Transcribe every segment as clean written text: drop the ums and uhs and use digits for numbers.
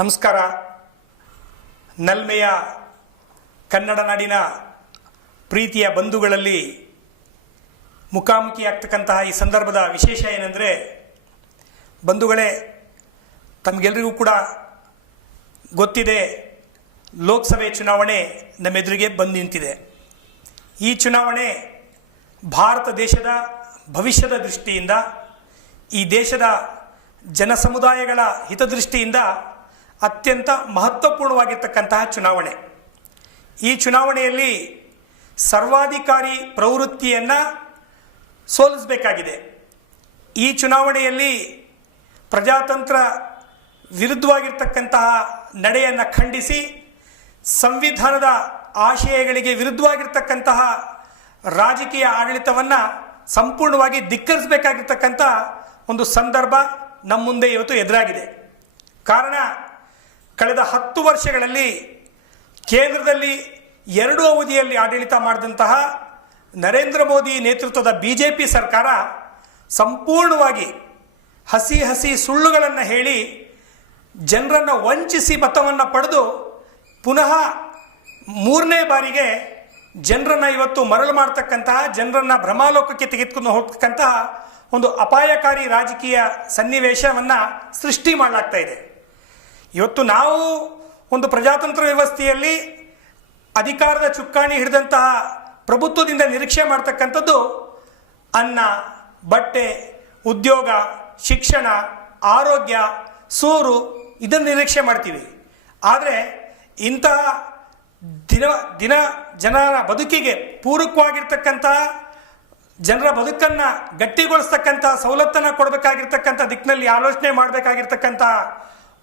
ನಮಸ್ಕಾರ. ನಲ್ಮೆಯ ಕನ್ನಡ ನಾಡಿನ ಪ್ರೀತಿಯ ಬಂಧುಗಳಲ್ಲಿ ಮುಖಾಮುಖಿಯಾಗ್ತಕ್ಕಂತಹ ಈ ಸಂದರ್ಭದ ವಿಶೇಷ ಏನೆಂದರೆ, ಬಂಧುಗಳೇ, ತಮಗೆಲ್ಲರಿಗೂ ಕೂಡ ಗೊತ್ತಿದೆ, ಲೋಕಸಭೆ ಚುನಾವಣೆ ನಮ್ಮೆದುರಿಗೆ ಬಂದು ನಿಂತಿದೆ. ಈ ಚುನಾವಣೆ ಭಾರತ ದೇಶದ ಭವಿಷ್ಯದ ದೃಷ್ಟಿಯಿಂದ, ಈ ದೇಶದ ಜನಸಮುದಾಯಗಳ ಹಿತದೃಷ್ಟಿಯಿಂದ ಅತ್ಯಂತ ಮಹತ್ವಪೂರ್ಣವಾಗಿರ್ತಕ್ಕಂತಹ ಚುನಾವಣೆ. ಈ ಚುನಾವಣೆಯಲ್ಲಿ ಸರ್ವಾಧಿಕಾರಿ ಪ್ರವೃತ್ತಿಯನ್ನು ಸೋಲಿಸಬೇಕಾಗಿದೆ. ಈ ಚುನಾವಣೆಯಲ್ಲಿ ಪ್ರಜಾತಂತ್ರ ವಿರುದ್ಧವಾಗಿರ್ತಕ್ಕಂತಹ ನಡೆಯನ್ನು ಖಂಡಿಸಿ ಸಂವಿಧಾನದ ಆಶಯಗಳಿಗೆ ವಿರುದ್ಧವಾಗಿರ್ತಕ್ಕಂತಹ ರಾಜಕೀಯ ಆಡಳಿತವನ್ನು ಸಂಪೂರ್ಣವಾಗಿ ಧಿಕ್ಕರಿಸಬೇಕಾಗಿರ್ತಕ್ಕಂಥ ಒಂದು ಸಂದರ್ಭ ನಮ್ಮ ಮುಂದೆ ಇವತ್ತು ಎದುರಾಗಿದೆ. ಕಾರಣ, ಕಳೆದ 10 ವರ್ಷಗಳಲ್ಲಿ ಕೇಂದ್ರದಲ್ಲಿ 2 ಅವಧಿಯಲ್ಲಿ ಆಡಳಿತ ಮಾಡಿದಂತಹ ನರೇಂದ್ರ ಮೋದಿ ನೇತೃತ್ವದ BJP ಸರ್ಕಾರ ಸಂಪೂರ್ಣವಾಗಿ ಹಸಿ ಸುಳ್ಳುಗಳನ್ನು ಹೇಳಿ ಜನರನ್ನು ವಂಚಿಸಿ ಮತವನ್ನು ಪಡೆದು ಪುನಃ 3ನೇ ಬಾರಿಗೆ ಜನರನ್ನು ಇವತ್ತು ಮರಳು ಮಾಡ್ತಕ್ಕಂತಹ, ಜನರನ್ನು ಭ್ರಮಾಲೋಕಕ್ಕೆ ತೆಗೆದುಕೊಂಡು ಹೋಗ್ತಕ್ಕಂತಹ ಒಂದು ಅಪಾಯಕಾರಿ ರಾಜಕೀಯ ಸನ್ನಿವೇಶವನ್ನು ಸೃಷ್ಟಿ ಮಾಡಲಾಗ್ತಾ ಇದೆ. ಇವತ್ತು ನಾವು ಒಂದು ಪ್ರಜಾತಂತ್ರ ವ್ಯವಸ್ಥೆಯಲ್ಲಿ ಅಧಿಕಾರದ ಚುಕ್ಕಾಣಿ ಹಿಡಿದಂತಹ ಪ್ರಭುತ್ವದಿಂದ ನಿರೀಕ್ಷೆ ಮಾಡ್ತಕ್ಕಂಥದ್ದು ಅನ್ನ, ಬಟ್ಟೆ, ಉದ್ಯೋಗ, ಶಿಕ್ಷಣ, ಆರೋಗ್ಯ, ಸೂರು, ಇದನ್ನು ನಿರೀಕ್ಷೆ ಮಾಡ್ತೀವಿ. ಆದರೆ ಇಂತಹ ದಿನ ಜನರ ಬದುಕಿಗೆ ಪೂರಕವಾಗಿರ್ತಕ್ಕಂತಹ, ಜನರ ಬದುಕನ್ನು ಗಟ್ಟಿಗೊಳಿಸ್ತಕ್ಕಂಥ ಸವಲತ್ತನ್ನು ಕೊಡಬೇಕಾಗಿರ್ತಕ್ಕಂಥ ದಿಕ್ಕಿನಲ್ಲಿ ಆಲೋಚನೆ ಮಾಡಬೇಕಾಗಿರ್ತಕ್ಕಂಥ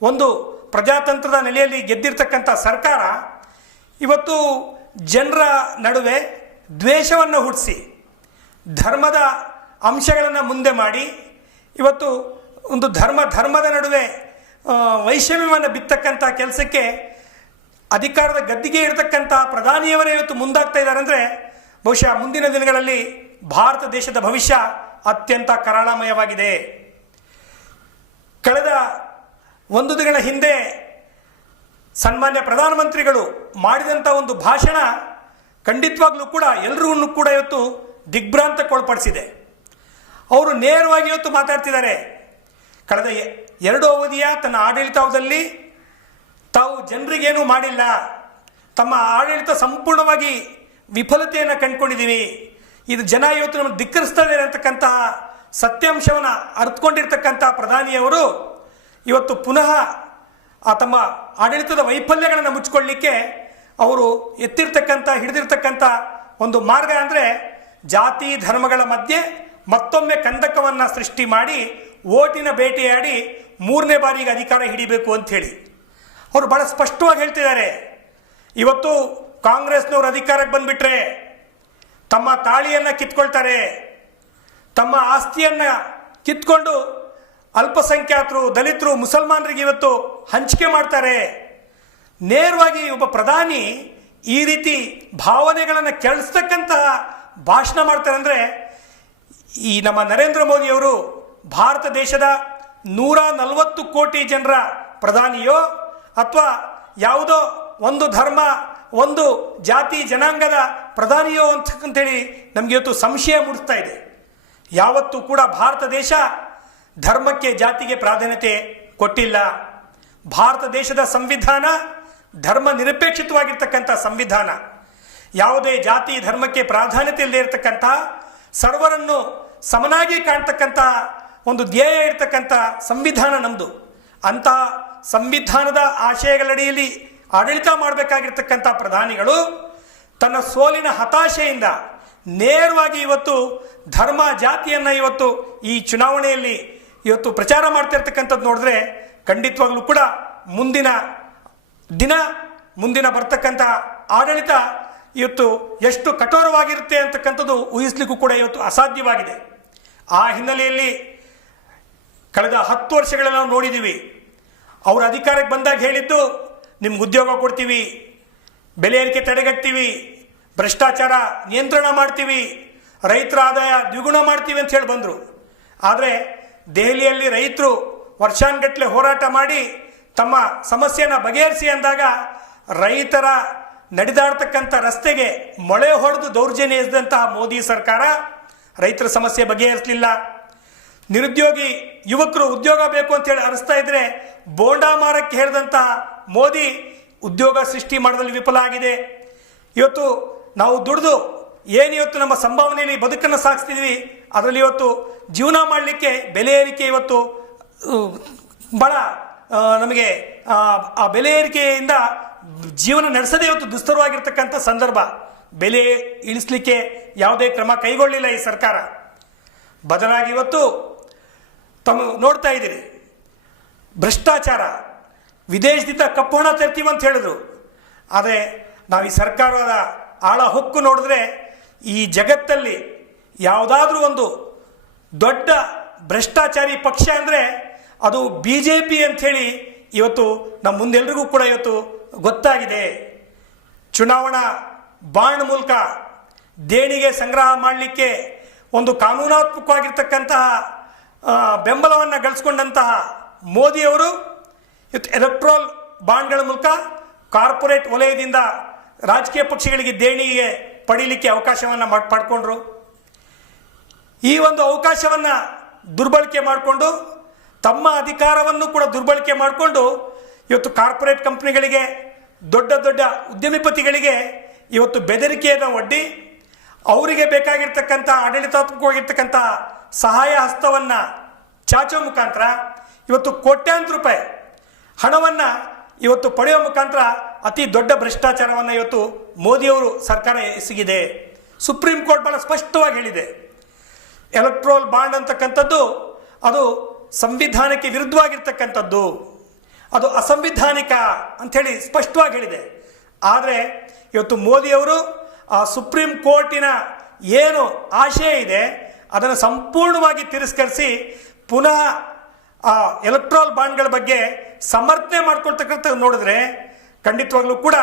ಒಂದು ಪ್ರಜಾತಂತ್ರದ ನೆಲೆಯಲ್ಲಿ ಗೆದ್ದಿರ್ತಕ್ಕಂಥ ಸರ್ಕಾರ ಇವತ್ತು ಜನರ ನಡುವೆ ದ್ವೇಷವನ್ನು ಹುಟ್ಟಿಸಿ ಧರ್ಮದ ಅಂಶಗಳನ್ನು ಮುಂದೆ ಮಾಡಿ ಇವತ್ತು ಒಂದು ಧರ್ಮದ ನಡುವೆ ವೈಷಮ್ಯವನ್ನು ಬಿತ್ತಕ್ಕಂಥ ಕೆಲಸಕ್ಕೆ ಅಧಿಕಾರದ ಗದ್ದಿಗೆ ಇರತಕ್ಕಂಥ ಪ್ರಧಾನಿಯವರೇ ಇವತ್ತು ಮುಂದಾಗ್ತಾ ಇದ್ದಾರೆ. ಅಂದರೆ ಬಹುಶಃ ಮುಂದಿನ ದಿನಗಳಲ್ಲಿ ಭಾರತ ದೇಶದ ಭವಿಷ್ಯ ಅತ್ಯಂತ ಕರಾಳಮಯವಾಗಿದೆ. ಕಳೆದ 1 ದಿನಗಳ ಹಿಂದೆ ಸನ್ಮಾನ್ಯ ಪ್ರಧಾನಮಂತ್ರಿಗಳು ಮಾಡಿದಂಥ ಒಂದು ಭಾಷಣ ಖಂಡಿತವಾಗ್ಲೂ ಕೂಡ ಎಲ್ಲರಿಗೂ ಕೂಡ ಇವತ್ತು ದಿಗ್ಭ್ರಾಂತಕ್ಕೊಳಪಡಿಸಿದೆ. ಅವರು ನೇರವಾಗಿ ಇವತ್ತು ಮಾತಾಡ್ತಿದ್ದಾರೆ. ಕಳೆದ 2 ಅವಧಿಯ ತನ್ನ ಆಡಳಿತದಲ್ಲಿ ತಾವು ಜನರಿಗೇನೂ ಮಾಡಿಲ್ಲ, ತಮ್ಮ ಆಡಳಿತ ಸಂಪೂರ್ಣವಾಗಿ ವಿಫಲತೆಯನ್ನು ಕಂಡುಕೊಂಡಿದ್ದೀವಿ, ಇದು ಜನ ಇವತ್ತು ನಮ್ಮನ್ನು ಧಿಕ್ಕರಿಸ್ತಾ ಇದ್ದಾರೆ ಅಂತಕ್ಕಂತಹ ಸತ್ಯಾಂಶವನ್ನು ಅರ್ಥಕೊಂಡಿರ್ತಕ್ಕಂಥ ಪ್ರಧಾನಿಯವರು ಇವತ್ತು ಪುನಃ ತಮ್ಮ ಆಡಳಿತದ ವೈಫಲ್ಯಗಳನ್ನು ಮುಚ್ಚಿಕೊಳ್ಳಲಿಕ್ಕೆ ಅವರು ಹಿಡಿದಿರ್ತಕ್ಕಂಥ ಒಂದು ಮಾರ್ಗ ಅಂದರೆ ಜಾತಿ ಧರ್ಮಗಳ ಮಧ್ಯೆ ಮತ್ತೊಮ್ಮೆ ಕಂದಕವನ್ನು ಸೃಷ್ಟಿ ಮಾಡಿ ಓಟಿನ ಬೇಟೆಯಾಡಿ 3ನೇ ಬಾರಿಗೆ ಅಧಿಕಾರ ಹಿಡಿಬೇಕು ಅಂಥೇಳಿ ಅವರು ಬಹಳ ಸ್ಪಷ್ಟವಾಗಿ ಹೇಳ್ತಿದ್ದಾರೆ. ಇವತ್ತು ಕಾಂಗ್ರೆಸ್ನವರು ಅಧಿಕಾರಕ್ಕೆ ಬಂದುಬಿಟ್ರೆ ತಮ್ಮ ತಾಳಿಯನ್ನು ಕಿತ್ಕೊಳ್ತಾರೆ, ತಮ್ಮ ಆಸ್ತಿಯನ್ನು ಕಿತ್ಕೊಂಡು ಅಲ್ಪಸಂಖ್ಯಾತರು, ದಲಿತರು, ಮುಸಲ್ಮಾನರಿಗೆ ಇವತ್ತು ಹಂಚಿಕೆ ಮಾಡ್ತಾರೆ. ನೇರವಾಗಿ ಒಬ್ಬ ಪ್ರಧಾನಿ ಈ ರೀತಿ ಭಾವನೆಗಳನ್ನು ಕೆಳಿಸ್ತಕ್ಕಂತಹ ಭಾಷಣ ಮಾಡ್ತಾರೆ. ಅಂದರೆ ಈ ನಮ್ಮ ನರೇಂದ್ರ ಮೋದಿಯವರು ಭಾರತ ದೇಶದ 140 ಕೋಟಿ ಜನರ ಪ್ರಧಾನಿಯೋ ಅಥವಾ ಯಾವುದೋ ಒಂದು ಧರ್ಮ, ಒಂದು ಜಾತಿ ಜನಾಂಗದ ಪ್ರಧಾನಿಯೋ ಅಂತೇಳಿ ನಮಗೆ ಇವತ್ತು ಸಂಶಯ ಮೂಡಿಸ್ತಾ ಇದೆ. ಯಾವತ್ತೂ ಕೂಡ ಭಾರತ ದೇಶ ಧರ್ಮಕ್ಕೆ, ಜಾತಿಗೆ ಪ್ರಾಧಾನ್ಯತೆ ಕೊಟ್ಟಿಲ್ಲ. ಭಾರತ ದೇಶದ ಸಂವಿಧಾನ ಧರ್ಮ ನಿರಪೇಕ್ಷಿತವಾಗಿರ್ತಕ್ಕಂಥ ಸಂವಿಧಾನ. ಯಾವುದೇ ಜಾತಿ ಧರ್ಮಕ್ಕೆ ಪ್ರಾಧಾನ್ಯತೆ ಇಲ್ಲದೆ ಇರತಕ್ಕಂಥ, ಸರ್ವರನ್ನು ಸಮನಾಗಿ ಕಾಣ್ತಕ್ಕಂಥ ಒಂದು ಧ್ಯೇಯ ಇರತಕ್ಕಂಥ ಸಂವಿಧಾನ ನಮ್ಮದು. ಅಂಥ ಸಂವಿಧಾನದ ಆಶಯಗಳಡಿಯಲ್ಲಿ ಆಡಳಿತ ಮಾಡಬೇಕಾಗಿರ್ತಕ್ಕಂಥ ಪ್ರಧಾನಿಗಳು ತನ್ನ ಸೋಲಿನ ಹತಾಶೆಯಿಂದ ನೇರವಾಗಿ ಇವತ್ತು ಧರ್ಮ, ಜಾತಿಯನ್ನು ಇವತ್ತು ಈ ಚುನಾವಣೆಯಲ್ಲಿ ಇವತ್ತು ಪ್ರಚಾರ ಮಾಡ್ತಾ ಇರ್ತಕ್ಕಂಥದ್ದು ನೋಡಿದ್ರೆ ಖಂಡಿತವಾಗ್ಲೂ ಕೂಡ ಮುಂದಿನ ಬರ್ತಕ್ಕಂಥ ಆಡಳಿತ ಇವತ್ತು ಎಷ್ಟು ಕಠೋರವಾಗಿರುತ್ತೆ ಅಂತಕ್ಕಂಥದ್ದು ಊಹಿಸ್ಲಿಕ್ಕೂ ಕೂಡ ಇವತ್ತು ಅಸಾಧ್ಯವಾಗಿದೆ. ಆ ಹಿನ್ನೆಲೆಯಲ್ಲಿ ಕಳೆದ 10 ವರ್ಷಗಳಲ್ಲಿ ನಾವು ನೋಡಿದ್ದೀವಿ, ಅವರು ಅಧಿಕಾರಕ್ಕೆ ಬಂದಾಗ ಹೇಳಿದ್ದು ನಿಮ್ಗೆ ಉದ್ಯೋಗ ಕೊಡ್ತೀವಿ, ಬೆಲೆ ಏರಿಕೆ ತಡೆಗಟ್ತೀವಿ, ಭ್ರಷ್ಟಾಚಾರ ನಿಯಂತ್ರಣ ಮಾಡ್ತೀವಿ, ರೈತರ ಆದಾಯ ದ್ವಿಗುಣ ಮಾಡ್ತೀವಿ ಅಂತ ಹೇಳಿ ಬಂದರು. ಆದರೆ ದೆಹಲಿಯಲ್ಲಿ ರೈತರು ವರ್ಷಾನುಗಟ್ಟಲೆ ಹೋರಾಟ ಮಾಡಿ ತಮ್ಮ ಸಮಸ್ಯೆಯನ್ನು ಬಗೆಹರಿಸಿ ಅಂದಾಗ ರೈತರ ನಡೆದಾಡ್ತಕ್ಕಂಥ ರಸ್ತೆಗೆ ಮೊಳೆ ಹೊಡೆದು ದೌರ್ಜನ್ಯ ಎಸೆದಂತಹ ಮೋದಿ ಸರ್ಕಾರ ರೈತರ ಸಮಸ್ಯೆ ಬಗೆಹರಿಸಲಿಲ್ಲ. ನಿರುದ್ಯೋಗಿ ಯುವಕರು ಉದ್ಯೋಗ ಬೇಕು ಅಂತೇಳಿ ಅನಿಸ್ತಾ ಇದ್ರೆ ಬೋಂಡಾ ಮಾರಕ್ಕೆ ಹೇಳಿದಂತಹ ಮೋದಿ ಉದ್ಯೋಗ ಸೃಷ್ಟಿ ಮಾಡೋದ್ರಲ್ಲಿ ವಿಫಲ ಆಗಿದೆ. ಇವತ್ತು ನಾವು ದುಡಿದು ಇವತ್ತು ನಮ್ಮ ಸಂಭಾವನೆಯಲ್ಲಿ ಬದುಕನ್ನು ಸಾಗಿಸ್ತಿದ್ವಿ, ಅದರಲ್ಲಿ ಇವತ್ತು ಜೀವನ ಮಾಡಲಿಕ್ಕೆ ಬೆಲೆ ಏರಿಕೆ ಇವತ್ತು ಭಾಳ ನಮಗೆ ಆ ಬೆಲೆ ಏರಿಕೆಯಿಂದ ಜೀವನ ನಡೆಸದೇ ಇವತ್ತು ದುಸ್ತರವಾಗಿರ್ತಕ್ಕಂಥ ಸಂದರ್ಭ. ಬೆಲೆ ಇಳಿಸಲಿಕ್ಕೆ ಯಾವುದೇ ಕ್ರಮ ಕೈಗೊಳ್ಳಿಲ್ಲ ಈ ಸರ್ಕಾರ. ಬದಲಾಗಿ ಇವತ್ತು ನೋಡ್ತಾ ಇದ್ದೀರಿ ಭ್ರಷ್ಟಾಚಾರ, ವಿದೇಶದಿಂದ ಕಪ್ಪು ಹಣ ತರ್ತೀವಿ ಅಂತ ಹೇಳಿದ್ರು. ಆದರೆ ನಾವು ಈ ಸರ್ಕಾರದ ಆಳ ಹೊಕ್ಕು ನೋಡಿದ್ರೆ ಈ ಜಗತ್ತಲ್ಲಿ ಯಾವುದಾದ್ರೂ ಒಂದು ದೊಡ್ಡ ಭ್ರಷ್ಟಾಚಾರಿ ಪಕ್ಷ ಅಂದರೆ ಅದು BJP ಅಂಥೇಳಿ ಇವತ್ತು ನಮ್ಮ ಮುಂದೆಲ್ಲರಿಗೂ ಕೂಡ ಇವತ್ತು ಗೊತ್ತಾಗಿದೆ. ಚುನಾವಣಾ ಬಾಂಡ್ ಮೂಲಕ ದೇಣಿಗೆ ಸಂಗ್ರಹ ಮಾಡಲಿಕ್ಕೆ ಒಂದು ಕಾನೂನಾತ್ಮಕವಾಗಿರ್ತಕ್ಕಂತಹ ಬೆಂಬಲವನ್ನು ಗಳಿಸ್ಕೊಂಡಂತಹ ಮೋದಿಯವರು ಇವತ್ತು ಎಲೆಕ್ಟ್ರೋಲ್ ಬಾಂಡ್ಗಳ ಮೂಲಕ ಕಾರ್ಪೊರೇಟ್ ವಲಯದಿಂದ ರಾಜಕೀಯ ಪಕ್ಷಗಳಿಗೆ ದೇಣಿಗೆ ಪಡೀಲಿಕ್ಕೆ ಅವಕಾಶವನ್ನು ಪಡ್ಕೊಂಡ್ರು. ಈ ಒಂದು ಅವಕಾಶವನ್ನು ದುರ್ಬಳಕೆ ಮಾಡಿಕೊಂಡು ತಮ್ಮ ಅಧಿಕಾರವನ್ನು ಕೂಡ ದುರ್ಬಳಕೆ ಮಾಡಿಕೊಂಡು ಇವತ್ತು ಕಾರ್ಪೊರೇಟ್ ಕಂಪ್ನಿಗಳಿಗೆ, ದೊಡ್ಡ ದೊಡ್ಡ ಉದ್ಯಮಿಪತಿಗಳಿಗೆ ಇವತ್ತು ಬೆದರಿಕೆಯನ್ನು ಒಡ್ಡಿ ಅವರಿಗೆ ಬೇಕಾಗಿರ್ತಕ್ಕಂಥ ಆಡಳಿತಾತ್ಮಕವಾಗಿರ್ತಕ್ಕಂಥ ಸಹಾಯ ಹಸ್ತವನ್ನು ಚಾಚೋ ಮುಖಾಂತರ ಇವತ್ತು ಕೋಟ್ಯಾಂತರ ರೂಪಾಯಿ ಹಣವನ್ನು ಇವತ್ತು ಪಡೆಯುವ ಮುಖಾಂತರ ಅತಿ ದೊಡ್ಡ ಭ್ರಷ್ಟಾಚಾರವನ್ನು ಇವತ್ತು ಮೋದಿಯವರು ಸರ್ಕಾರ ಎಸಗಿದೆ. ಸುಪ್ರೀಂ ಕೋರ್ಟ್ ಬಹಳ ಸ್ಪಷ್ಟವಾಗಿ ಹೇಳಿದೆ, ಎಲೆಕ್ಟ್ರೋಲ್ ಬಾಂಡ್ ಅಂತಕ್ಕಂಥದ್ದು ಅದು ಸಂವಿಧಾನಕ್ಕೆ ವಿರುದ್ಧವಾಗಿರ್ತಕ್ಕಂಥದ್ದು, ಅದು ಅಸಂವಿಧಾನಿಕ ಅಂಥೇಳಿ ಸ್ಪಷ್ಟವಾಗಿ ಹೇಳಿದೆ. ಆದರೆ ಇವತ್ತು ಮೋದಿಯವರು ಆ ಸುಪ್ರೀಂ ಕೋರ್ಟಿನ ಏನು ಆಶಯ ಇದೆ ಅದನ್ನು ಸಂಪೂರ್ಣವಾಗಿ ತಿರಸ್ಕರಿಸಿ ಪುನಃ ಆ ಎಲೆಕ್ಟ್ರೋಲ್ ಬಾಂಡ್ಗಳ ಬಗ್ಗೆ ಸಮರ್ಥನೆ ಮಾಡ್ಕೊಳ್ತಕ್ಕಂಥ ನೋಡಿದ್ರೆ ಖಂಡಿತವಾಗ್ಲೂ ಕೂಡ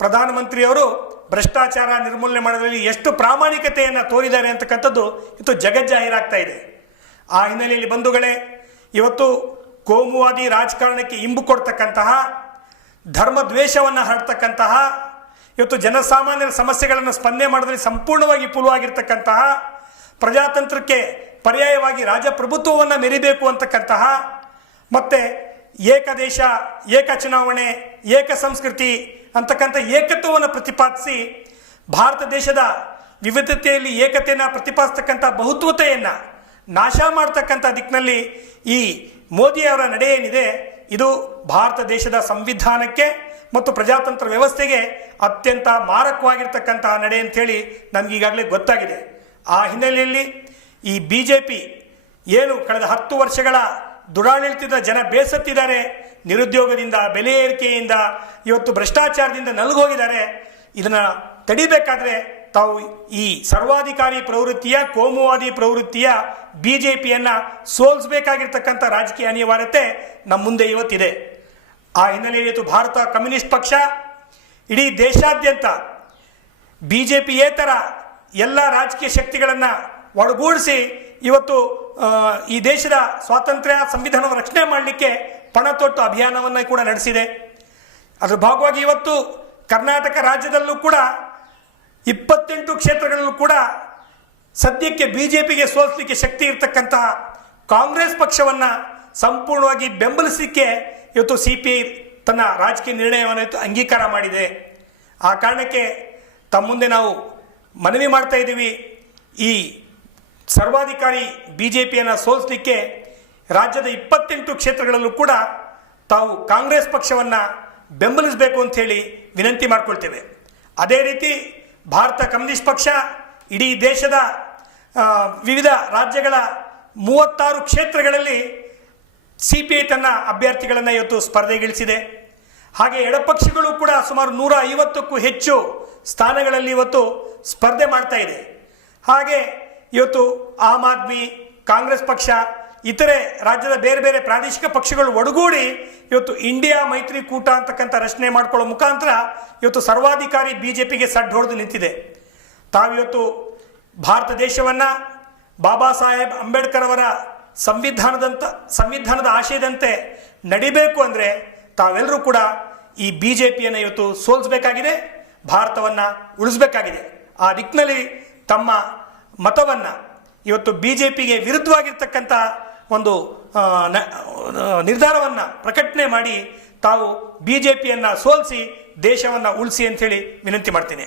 ಪ್ರಧಾನಮಂತ್ರಿಯವರು ಭ್ರಷ್ಟಾಚಾರ ನಿರ್ಮೂಲನೆ ಮಾಡೋದ್ರಲ್ಲಿ ಎಷ್ಟು ಪ್ರಾಮಾಣಿಕತೆಯನ್ನು ತೋರಿದ್ದಾರೆ ಅಂತಕ್ಕಂಥದ್ದು ಇವತ್ತು ಜಗಜ್ಜಾಹೀರಾಗ್ತಾ ಇದೆ. ಆ ಹಿನ್ನೆಲೆಯಲ್ಲಿ ಬಂಧುಗಳೇ, ಇವತ್ತು ಕೋಮುವಾದಿ ರಾಜಕಾರಣಕ್ಕೆ ಇಂಬು ಕೊಡ್ತಕ್ಕಂತಹ, ಧರ್ಮ ದ್ವೇಷವನ್ನು ಹರಡ್ತಕ್ಕಂತಹ, ಇವತ್ತು ಜನಸಾಮಾನ್ಯರ ಸಮಸ್ಯೆಗಳನ್ನು ಸ್ಪಂದನೆ ಮಾಡೋದ್ರಲ್ಲಿ ಸಂಪೂರ್ಣವಾಗಿ ವಿಫಲವಾಗಿರ್ತಕ್ಕಂತಹ, ಪ್ರಜಾತಂತ್ರಕ್ಕೆ ಪರ್ಯಾಯವಾಗಿ ರಾಜಪ್ರಭುತ್ವವನ್ನು ಮೆರಿಬೇಕು ಅಂತಕ್ಕಂತಹ, ಮತ್ತು ಏಕದೇಶ, ಏಕ ಚುನಾವಣೆ, ಏಕ ಸಂಸ್ಕೃತಿ ಅಂತಕ್ಕಂಥ ಏಕತ್ವವನ್ನು ಪ್ರತಿಪಾದಿಸಿ ಭಾರತ ದೇಶದ ವಿವಿಧತೆಯಲ್ಲಿ ಏಕತೆಯನ್ನು ಪ್ರತಿಪಾದಿಸ್ತಕ್ಕಂಥ ಬಹುತ್ವತೆಯನ್ನು ನಾಶ ಮಾಡ್ತಕ್ಕಂಥ ದಿಕ್ಕಿನಲ್ಲಿ ಈ ಮೋದಿಯವರ ನಡೆ ಏನಿದೆ ಇದು ಭಾರತ ದೇಶದ ಸಂವಿಧಾನಕ್ಕೆ ಮತ್ತು ಪ್ರಜಾತಂತ್ರ ವ್ಯವಸ್ಥೆಗೆ ಅತ್ಯಂತ ಮಾರಕವಾಗಿರ್ತಕ್ಕಂತಹ ನಡೆ ಅಂಥೇಳಿ ನಮಗೀಗಾಗಲೇ ಗೊತ್ತಾಗಿದೆ. ಆ ಹಿನ್ನೆಲೆಯಲ್ಲಿ ಈ BJP ಏನು ಕಳೆದ 10 ವರ್ಷಗಳ ದುರಾಡಳಿತದ ಜನ ಬೇಸತ್ತಿದ್ದಾರೆ, ನಿರುದ್ಯೋಗದಿಂದ, ಬೆಲೆ ಏರಿಕೆಯಿಂದ, ಇವತ್ತು ಭ್ರಷ್ಟಾಚಾರದಿಂದ ನಲುಗೋಗಿದ್ದಾರೆ. ಇದನ್ನು ತಡಿಬೇಕಾದ್ರೆ ತಾವು ಈ ಸರ್ವಾಧಿಕಾರಿ ಪ್ರವೃತ್ತಿಯ, ಕೋಮುವಾದಿ ಪ್ರವೃತ್ತಿಯ BJPಯನ್ನು ಸೋಲಿಸಬೇಕಾಗಿರ್ತಕ್ಕಂಥ ರಾಜಕೀಯ ಅನಿವಾರ್ಯತೆ ನಮ್ಮ ಮುಂದೆ ಇವತ್ತಿದೆ. ಆ ಹಿನ್ನೆಲೆಯಲ್ಲಿ ಇವತ್ತು ಭಾರತ ಕಮ್ಯುನಿಸ್ಟ್ ಪಕ್ಷ ಇಡೀ ದೇಶಾದ್ಯಂತ BJPಯೇತರ ಎಲ್ಲ ರಾಜಕೀಯ ಶಕ್ತಿಗಳನ್ನು ಒಳಗೂಡಿಸಿ ಇವತ್ತು ಈ ದೇಶದ ಸ್ವಾತಂತ್ರ್ಯ, ಸಂವಿಧಾನವನ್ನು ರಕ್ಷಣೆ ಮಾಡಲಿಕ್ಕೆ ಪಣತೊಟ್ಟು ಅಭಿಯಾನವನ್ನು ಕೂಡ ನಡೆಸಿದೆ. ಅದರ ಭಾಗವಾಗಿ ಇವತ್ತು ಕರ್ನಾಟಕ ರಾಜ್ಯದಲ್ಲೂ ಕೂಡ 28 ಕ್ಷೇತ್ರಗಳಲ್ಲೂ ಕೂಡ ಸದ್ಯಕ್ಕೆ BJPಗೆ ಸೋಲಿಸಲಿಕ್ಕೆ ಶಕ್ತಿ ಇರತಕ್ಕಂತಹ ಕಾಂಗ್ರೆಸ್ ಪಕ್ಷವನ್ನು ಸಂಪೂರ್ಣವಾಗಿ ಬೆಂಬಲಿಸಲಿಕ್ಕೆ ಇವತ್ತು CPI ತನ್ನ ರಾಜಕೀಯ ನಿರ್ಣಯವನ್ನು ಅಂಗೀಕಾರ ಮಾಡಿದೆ. ಆ ಕಾರಣಕ್ಕೆ ತಮ್ಮ ಮುಂದೆ ನಾವು ಮನವಿ ಮಾಡ್ತಾ ಇದ್ದೀವಿ, ಈ ಸರ್ವಾಧಿಕಾರಿ BJPಯನ್ನು ಸೋಲಿಸಲಿಕ್ಕೆ ರಾಜ್ಯದ 28 ಕ್ಷೇತ್ರಗಳಲ್ಲೂ ಕೂಡ ತಾವು ಕಾಂಗ್ರೆಸ್ ಪಕ್ಷವನ್ನು ಬೆಂಬಲಿಸಬೇಕು ಅಂಥೇಳಿ ವಿನಂತಿ ಮಾಡಿಕೊಳ್ತೇವೆ. ಅದೇ ರೀತಿ ಭಾರತ ಕಮ್ಯುನಿಸ್ಟ್ ಪಕ್ಷ ಇಡೀ ದೇಶದ ವಿವಿಧ ರಾಜ್ಯಗಳ 36 ಕ್ಷೇತ್ರಗಳಲ್ಲಿ CPI ತನ್ನ ಅಭ್ಯರ್ಥಿಗಳನ್ನು ಇವತ್ತು ಸ್ಪರ್ಧೆಗಿಳಿಸಿದೆ. ಹಾಗೆ ಎಡಪಕ್ಷಗಳು ಕೂಡ ಸುಮಾರು 150ಕ್ಕೂ ಹೆಚ್ಚು ಸ್ಥಾನಗಳಲ್ಲಿ ಇವತ್ತು ಸ್ಪರ್ಧೆ ಮಾಡ್ತಾ ಇದೆ. ಹಾಗೆ ಇವತ್ತು ಆಮ್ ಆದ್ಮಿ, ಕಾಂಗ್ರೆಸ್ ಪಕ್ಷ, ಇತರೆ ರಾಜ್ಯದ ಬೇರೆ ಬೇರೆ ಪ್ರಾದೇಶಿಕ ಪಕ್ಷಗಳು ಒಡಗೂಡಿ ಇವತ್ತು ಇಂಡಿಯಾ ಮೈತ್ರಿಕೂಟ ಅಂತಕ್ಕಂಥ ರಚನೆ ಮಾಡಿಕೊಳ್ಳೋ ಮುಖಾಂತರ ಇವತ್ತು ಸರ್ವಾಧಿಕಾರಿ BJPಗೆ ಸಡ್ಡು ಹೊಡೆದು ನಿಂತಿದೆ. ತಾವಿವತ್ತು ಭಾರತ ದೇಶವನ್ನು ಬಾಬಾ ಸಾಹೇಬ್ ಅಂಬೇಡ್ಕರ್ ಅವರ ಸಂವಿಧಾನದ ಆಶಯದಂತೆ ನಡಿಬೇಕು ಅಂದರೆ ತಾವೆಲ್ಲರೂ ಕೂಡ ಈ BJPಯನ್ನು ಇವತ್ತು ಸೋಲಿಸಬೇಕಾಗಿದೆ, ಭಾರತವನ್ನು ಉಳಿಸಬೇಕಾಗಿದೆ. ಆ ದಿಕ್ಕಿನಲ್ಲಿ ತಮ್ಮ ಮತವನ್ನು ಇವತ್ತು BJPಗೆ ವಿರುದ್ಧವಾಗಿರ್ತಕ್ಕಂಥ ಒಂದು ನಿರ್ಧಾರವನ್ನು ಪ್ರಕಟಣೆ ಮಾಡಿ ತಾವು BJPಯನ್ನು ಸೋಲಿಸಿ ದೇಶವನ್ನು ಉಳಿಸಿ ಅಂತೇಳಿ ವಿನಂತಿ ಮಾಡ್ತೀನಿ.